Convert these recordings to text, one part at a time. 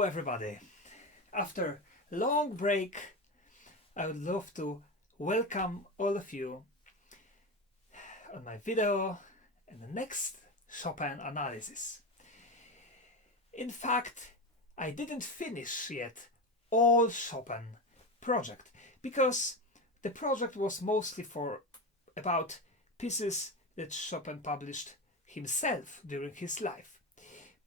Hello everybody. After a long break, I would love to welcome all of you on my video and the next Chopin analysis. In fact, I didn't finish yet all Chopin project because the project was mostly about pieces that Chopin published himself during his life.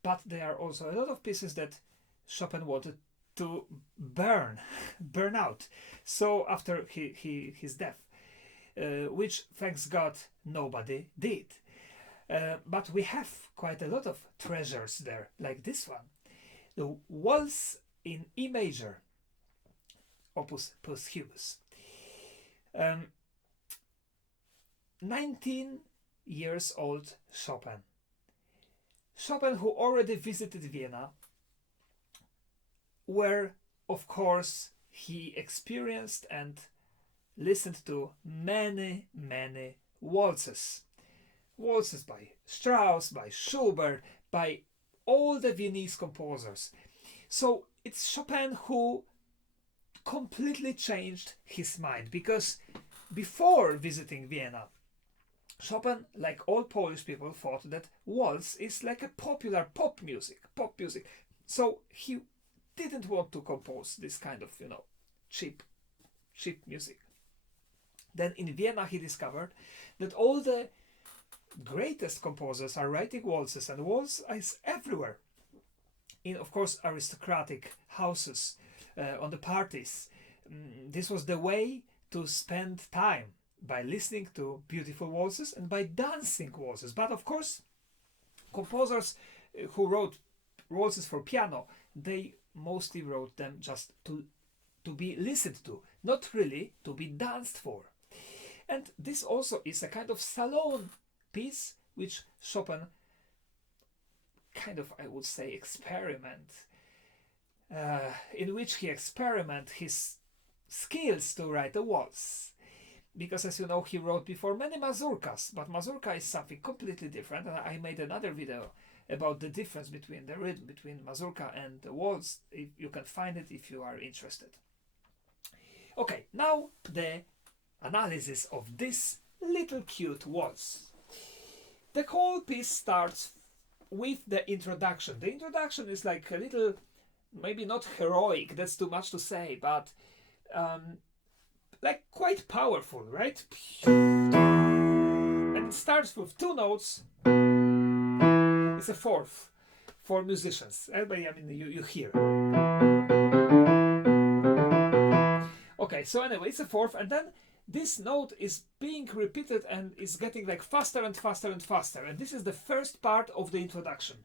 But there are also a lot of pieces that Chopin wanted to burn out. So after his death, which thanks God nobody did. But we have quite a lot of treasures there, like this one. The Waltz in E-major, opus posthumous. 19 years old Chopin. Chopin, who already visited Vienna, where of course he experienced and listened to many waltzes. Waltzes by Strauss, by Schubert, by all the Viennese composers. So it's Chopin who completely changed his mind, because before visiting Vienna, Chopin, like all Polish people, thought that waltz is like a popular pop music. So he didn't want to compose this kind of, cheap music. Then in Vienna he discovered that all the greatest composers are writing waltzes, and waltz is everywhere. In, of course, aristocratic houses, on the parties. This was the way to spend time, by listening to beautiful waltzes and by dancing waltzes. But of course, composers who wrote waltzes for piano, they mostly wrote them just to be listened to, not really to be danced for. And this also is a kind of salon piece which Chopin kind of, I would say, in which he experiment his skills to write a waltz. Because, as you know, he wrote before many mazurkas, but mazurka is something completely different, and I made another video about the difference between the rhythm between mazurka and the waltz. You can find it if you are interested. Okay, now the analysis of this little cute waltz. The whole piece starts with the introduction. The introduction is like a little, maybe not heroic, that's too much to say, but like quite powerful, right? And it starts with two notes. It's a fourth for musicians. Everybody, you hear. Okay, so anyway, it's a fourth, and then this note is being repeated and is getting like faster and faster and faster. And this is the first part of the introduction.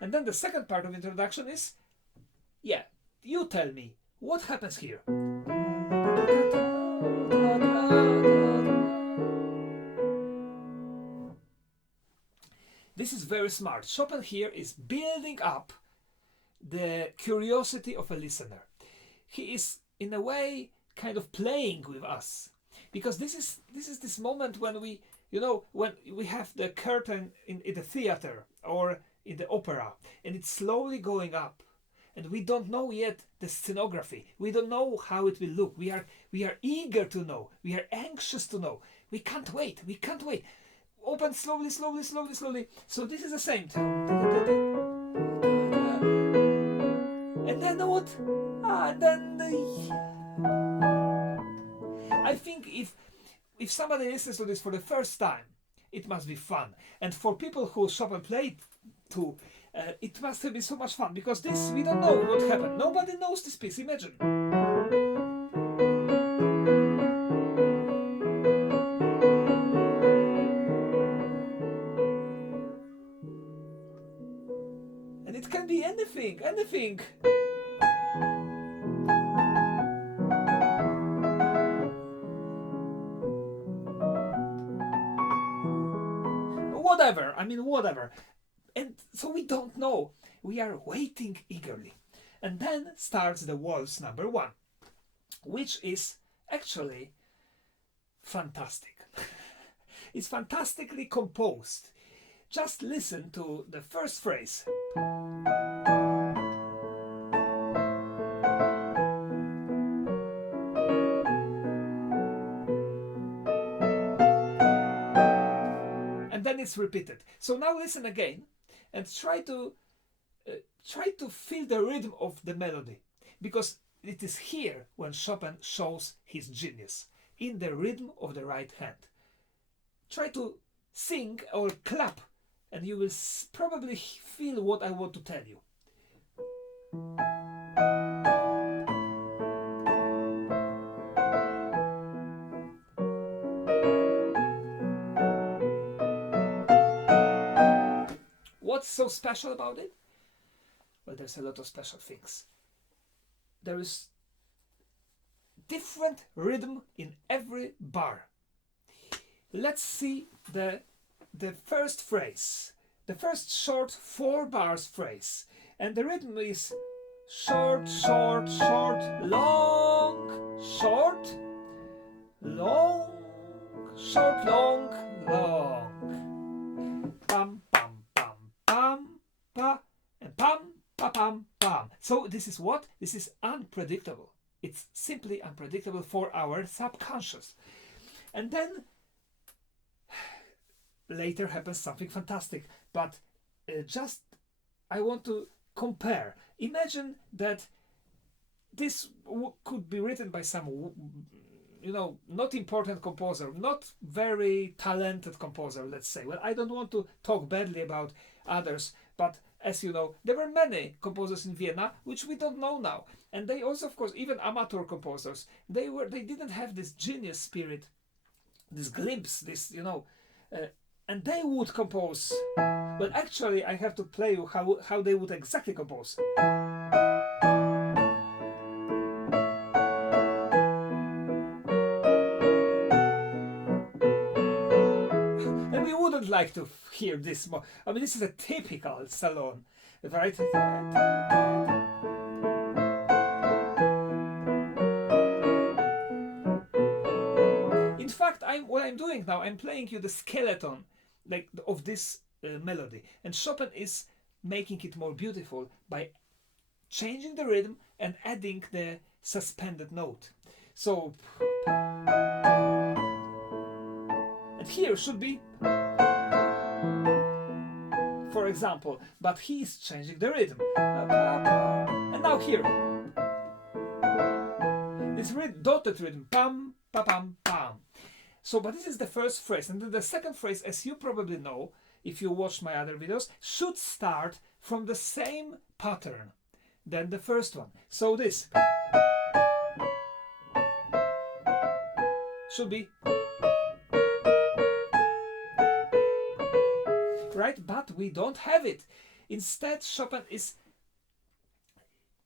And then the second part of introduction is, you tell me, what happens here? This is very smart. Chopin here is building up the curiosity of a listener. He is, in a way, kind of playing with us. Because this is this moment when we, when we have the curtain in the theater or in the opera, and it's slowly going up, and we don't know yet the scenography. We don't know how it will look. We are eager to know. We are anxious to know. We can't wait. Open slowly. So this is the same. And then what? I think if somebody listens to this for the first time, it must be fun. And for people who Chopin played to, it must have been so much fun, because this, we don't know what happened. Nobody knows this piece, imagine. And it can be anything. Whatever. And so we don't know. We are waiting eagerly. And then starts the waltz number 1, which is actually fantastic. It's fantastically composed. Just listen to the first phrase. And then it's repeated. So now listen again and try to feel the rhythm of the melody, because it is here when Chopin shows his genius, in the rhythm of the right hand. Try to sing or clap and you will probably feel what I want to tell you. What's so special about it? Well, there's a lot of special things. There is different rhythm in every bar. Let's see the first phrase, the first short 4 bars phrase, and the rhythm is short, short, short, long, short, long, short, long, long. Pam, pam, pam, pam, pa, and pam, pa, pam, pam. So this is what? This is unpredictable. It's simply unpredictable for our subconscious. And then later happens something fantastic. But just I want to compare. Imagine that this could be written by some, not important composer, not very talented composer, let's say. Well, I don't want to talk badly about others, but as you know, there were many composers in Vienna which we don't know now, and they also, of course, even amateur composers, they didn't have this genius spirit, this glimpse, this and they would compose. Well, actually, I have to play you how they would exactly compose. And we wouldn't like to hear this more. I mean, this is a typical salon, right? In fact, what I'm doing now, I'm playing you the skeleton of this melody, and Chopin is making it more beautiful by changing the rhythm and adding the suspended note. So, and here should be, for example, but he's changing the rhythm. And now here, it's dotted rhythm, pam, pa, pam, pam. So, but this is the first phrase, and then the second phrase, as you probably know, if you watch my other videos, should start from the same pattern than the first one. So this should be, right? But we don't have it. Instead, Chopin is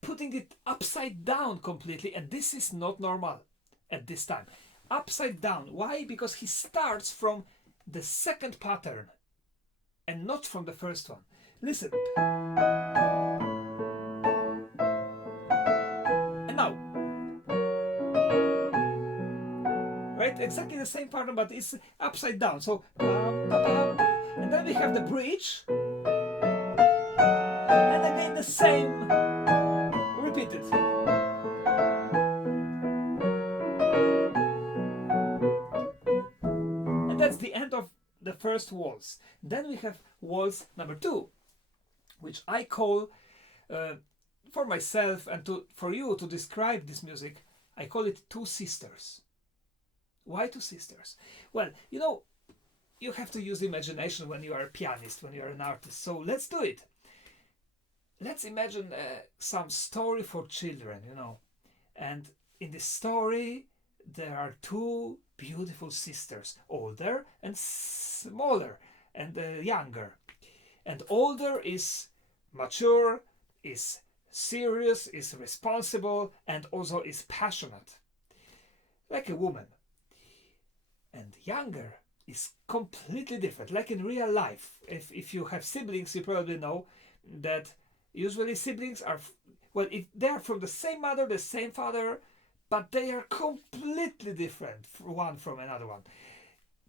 putting it upside down completely, and this is not normal at this time. Upside down. Why? Because he starts from the second pattern and not from the first one. Listen. And now. Right? Exactly the same pattern, but it's upside down. So, and then we have the bridge. And again the same. Repeated. That's the end of the first waltz. Then we have waltz number 2, which I call, for myself and for you to describe this music, I call it 2 sisters. Why 2 sisters? Well, you have to use imagination when you are a pianist, when you are an artist. So let's do it. Let's imagine some story for children, And in this story, there are 2 beautiful sisters, older and smaller, and younger. And older is mature, is serious, is responsible, and also is passionate, like a woman. And younger is completely different, like in real life. If you have siblings, you probably know that usually siblings are, if they are from the same mother, the same father, but they are completely different, one from another one.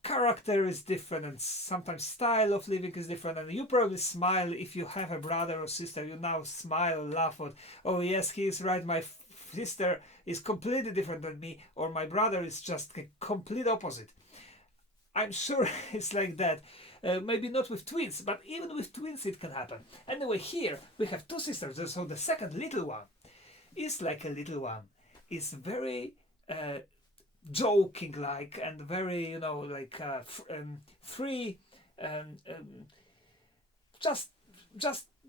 character is different, and sometimes style of living is different, and you probably smile if you have a brother or sister. You now smile, laugh at, oh yes, he is right, my sister is completely different than me, or my brother is just a complete opposite. I'm sure it's like that. Maybe not with twins, but even with twins it can happen. Anyway, here we have two sisters, so the second little one is like a little one. It's very joking like, and very, you know, like free, just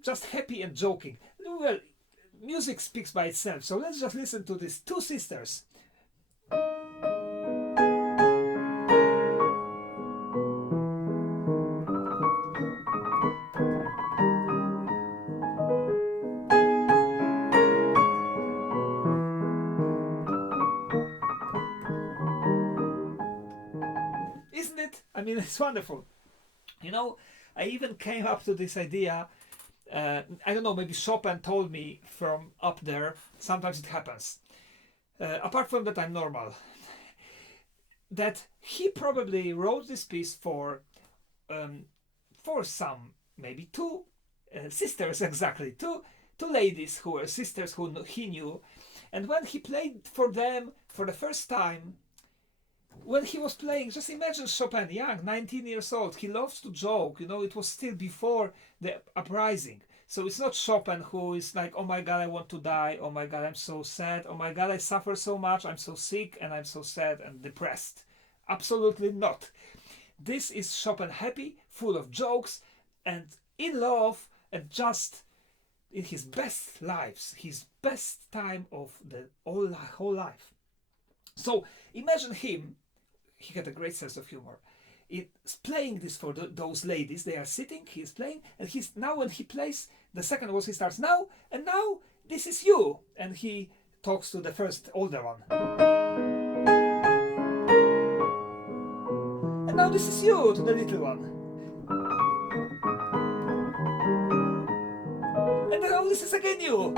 just happy and joking. Well, music speaks by itself, so let's just listen to these two sisters. Isn't it? I mean, it's wonderful. You know, I even came up to this idea. I don't know, maybe Chopin told me from up there. Sometimes it happens. Apart from that, I'm normal. That he probably wrote this piece for some, maybe two sisters, exactly, two ladies who were sisters who he knew, and when he played for them for the first time, when he was playing, just imagine Chopin, young, 19 years old, he loves to joke, you know, it was still before the uprising. So it's not Chopin who is like, oh my god, I want to die, oh my god, I'm so sad, oh my god, I suffer so much, I'm so sick, and I'm so sad and depressed. Absolutely not. This is Chopin happy, full of jokes, and in love, and just in his best lives, his best time of the whole life. So imagine him. He had a great sense of humor. It's playing this for those ladies. They are sitting. He's playing, and he's now when he plays the second waltz, he starts now and now. This is you, and he talks to the first older one. And now this is you to the little one. And now this is again you.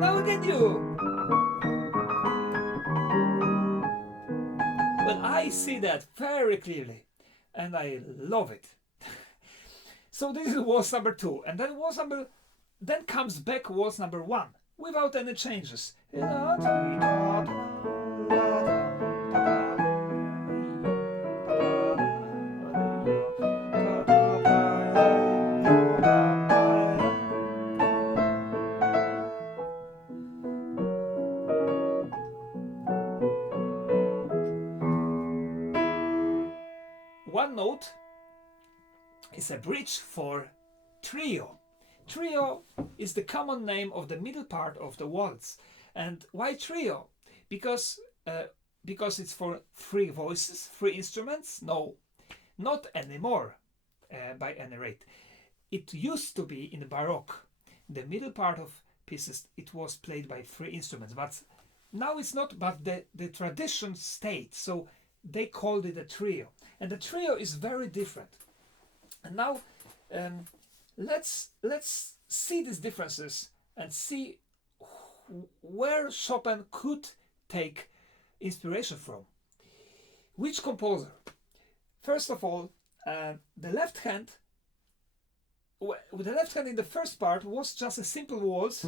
Now again you. Well, I see that very clearly, and I love it. So this is waltz number 2, and then comes back waltz number 1 without any changes. One note is a bridge for trio. Trio is the common name of the middle part of the waltz. And why trio? Because it's for 3 voices, 3 instruments? No, not anymore, by any rate. It used to be in the Baroque. The middle part of pieces, it was played by 3 instruments, but now it's not, but the tradition stayed, so they called it a trio. And the trio is very different. And now let's see these differences and see where Chopin could take inspiration from. Which composer? First of all, the left hand, with the left hand in the first part was just a simple waltz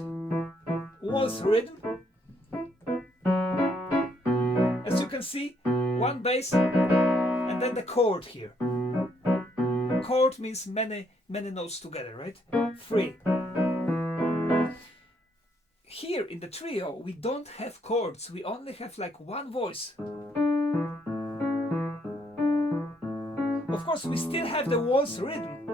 rhythm. As you can see, one bass and then the chord here. Chord means many notes together, right? 3. Here in the trio we don't have chords, we only have like one voice. Of course we still have the waltz rhythm.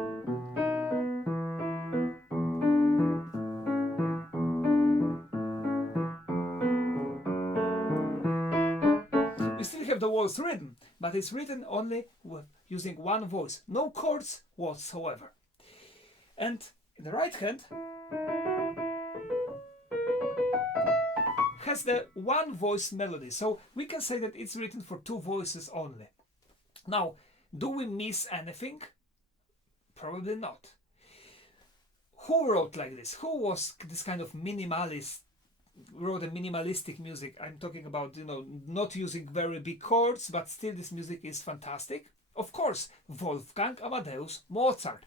We still have the waltz rhythm, but it's written only using one voice, no chords whatsoever. And in the right hand has the one voice melody, so we can say that it's written for 2 voices only. Now, do we miss anything? Probably not. Who wrote like this? Who was this kind of minimalist wrote a minimalistic music. I'm talking about, not using very big chords, but still this music is fantastic. Of course, Wolfgang Amadeus Mozart.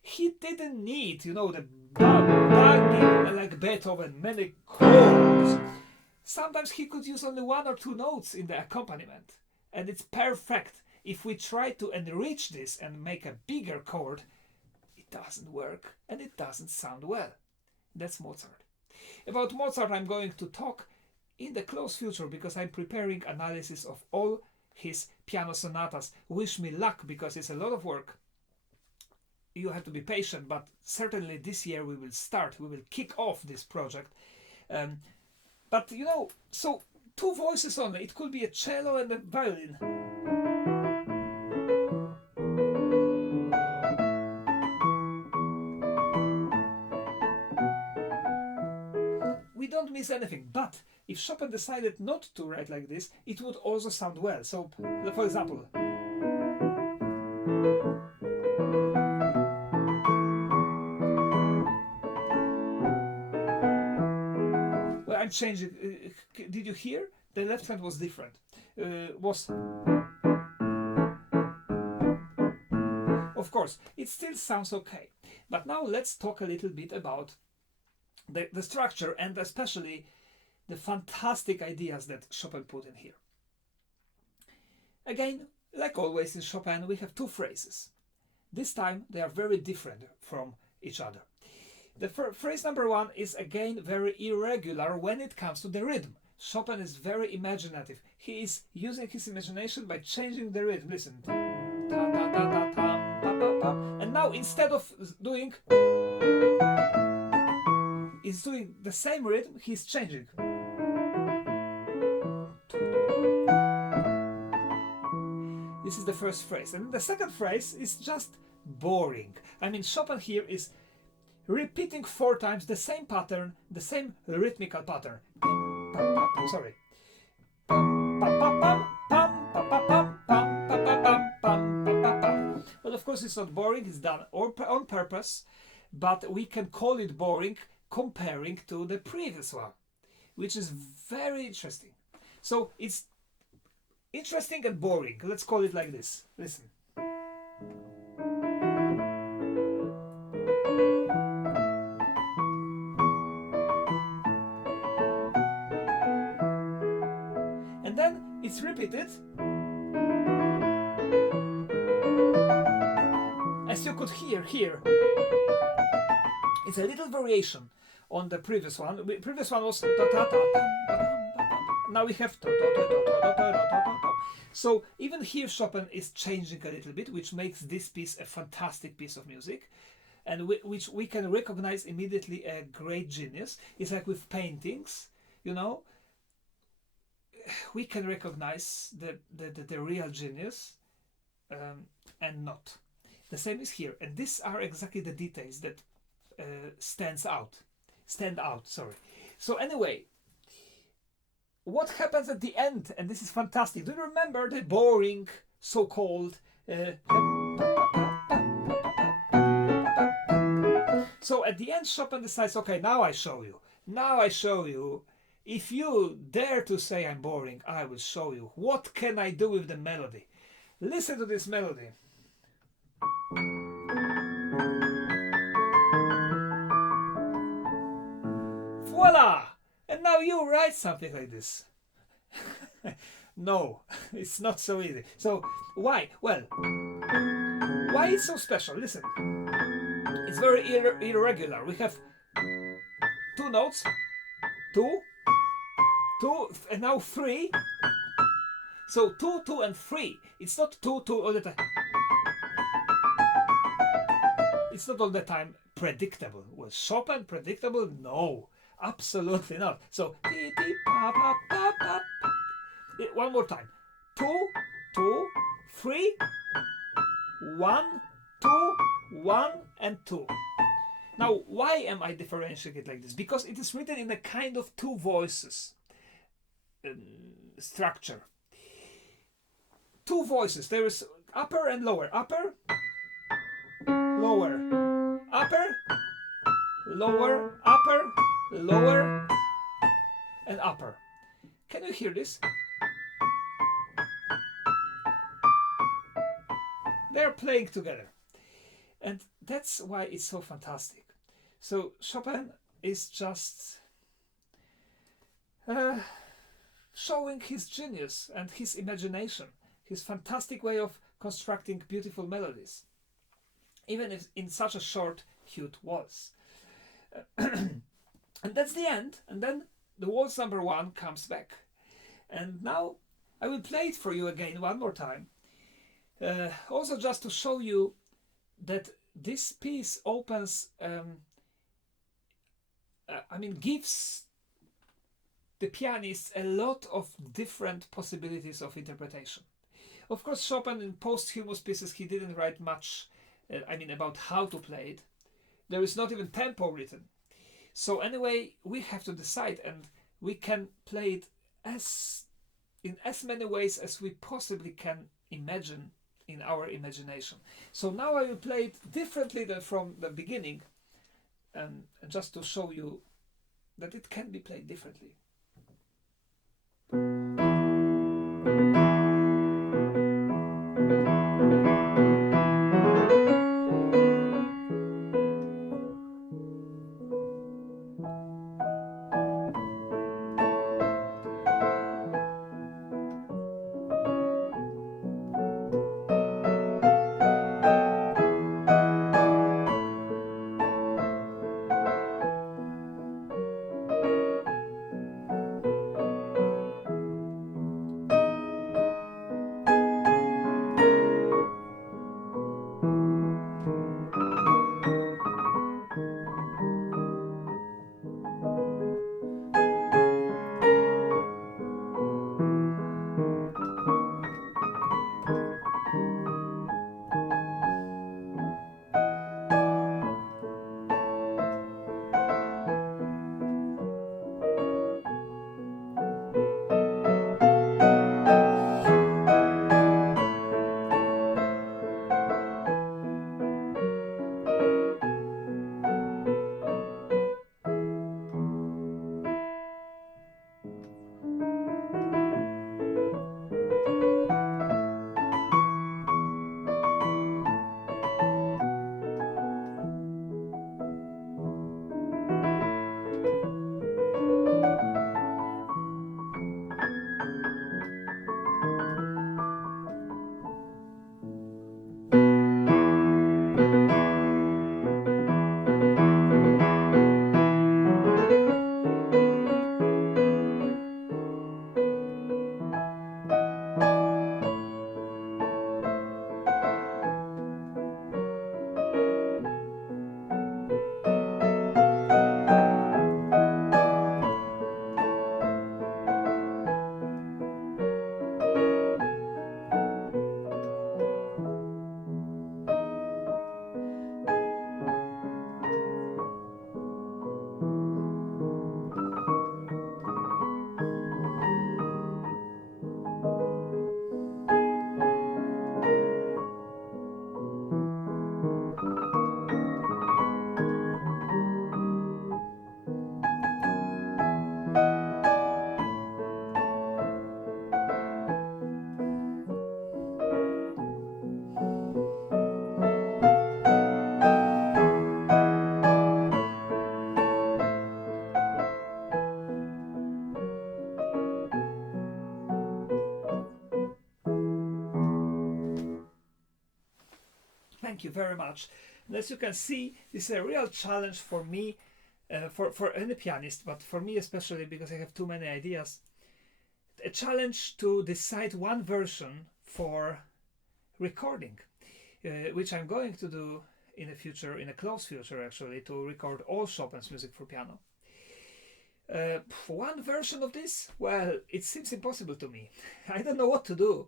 He didn't need, the banging like Beethoven, many chords. Sometimes he could use only 1 or 2 notes in the accompaniment, and it's perfect. If we try to enrich this and make a bigger chord, it doesn't work and it doesn't sound well. That's Mozart. About Mozart I'm going to talk in the close future because I'm preparing analysis of all his piano sonatas. Wish me luck because it's a lot of work. You have to be patient, but certainly this year we will kick off this project. But so 2 voices only. It could be a cello and a violin. We don't miss anything, but if Chopin decided not to write like this, it would also sound well. So, for example, I'm changing. Did you hear? The left hand was different. Of course, it still sounds okay. But now let's talk a little bit about the structure and especially the fantastic ideas that Chopin put in here. Again, like always in Chopin, we have 2 phrases. This time they are very different from each other. The phrase number 1 is again very irregular when it comes to the rhythm. Chopin is very imaginative. He is using his imagination by changing the rhythm. Listen. And now instead of doing the same rhythm, he's changing. This is the first phrase. And the second phrase is just boring. I mean, Chopin here is repeating 4 times the same pattern, the same rhythmical pattern. Sorry. Well, of course, it's not boring, it's done on purpose, but we can call it boring comparing to the previous one, which is very interesting. So it's interesting and boring. Let's call it like this. Listen. And then it's repeated. As you could hear here, it's a little variation on the previous one. The previous one was now we have so even here Chopin is changing a little bit, which makes this piece a fantastic piece of music, and which we can recognize immediately a great genius. It's like with paintings, we can recognize the real genius and not. The same is here, and these are exactly the details that stand out. Sorry. So anyway, what happens at the end? And this is fantastic. Do you remember the boring, so-called? So at the end, Chopin decides, okay, now I show you. If you dare to say I'm boring, I will show you. What can I do with the melody? Listen to this melody. Voila! And now you write something like this. No, it's not so easy. So why? Well, why it's so special? Listen, it's very irregular. We have 2 notes, 2, and now 3. So 2, 2, and 3. It's not 2, 2 all the time. It's not all the time predictable. Was Chopin predictable? No, absolutely not. So one more time. 2, 2, 3, 1, 2, 1, and 2. Now, why am I differentiating it like this? Because it is written in a kind of 2 voices structure. 2 voices. There is upper and lower. Upper, lower. Upper, lower. Upper, lower. and upper. Can you hear this? They're playing together. And that's why it's so fantastic. So Chopin is just showing his genius and his imagination, his fantastic way of constructing beautiful melodies, even if in such a short, cute waltz. And that's the end. And then the waltz number 1 comes back. And now I will play it for you again one more time. Also just to show you that this piece opens, gives the pianist a lot of different possibilities of interpretation. Of course, Chopin in posthumous pieces, he didn't write much, about how to play it. There is not even tempo written. So anyway, we have to decide, and we can play it in as many ways as we possibly can imagine in our imagination. So now I will play it differently than from the beginning, just to show you that it can be played differently. Thank you very much. And as you can see, this is a real challenge for me, for any pianist, but for me especially because I have too many ideas. A challenge to decide one version for recording, which I'm going to do in the future, in a close future actually, to record all Chopin's music for piano. One version of this, well, it seems impossible to me. I don't know what to do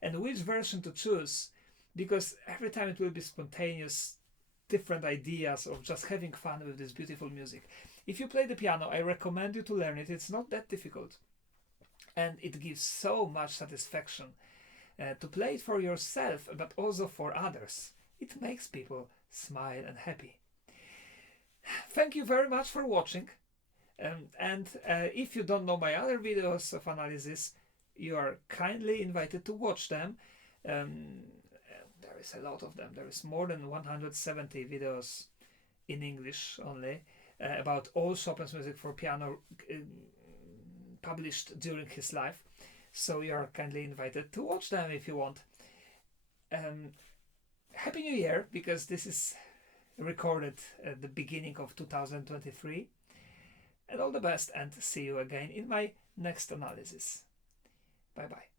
and which version to choose, because every time it will be spontaneous, different ideas of just having fun with this beautiful music. If you play the piano, I recommend you to learn it. It's not that difficult. And it gives so much satisfaction to play it for yourself, but also for others. It makes people smile and happy. Thank you very much for watching. If you don't know my other videos of analysis, you are kindly invited to watch them. There is a lot of them. There is more than 170 videos in English only about all Chopin's music for piano published during his life. So you are kindly invited to watch them if you want. Happy New Year, because this is recorded at the beginning of 2023. And all the best, and see you again in my next analysis. Bye bye.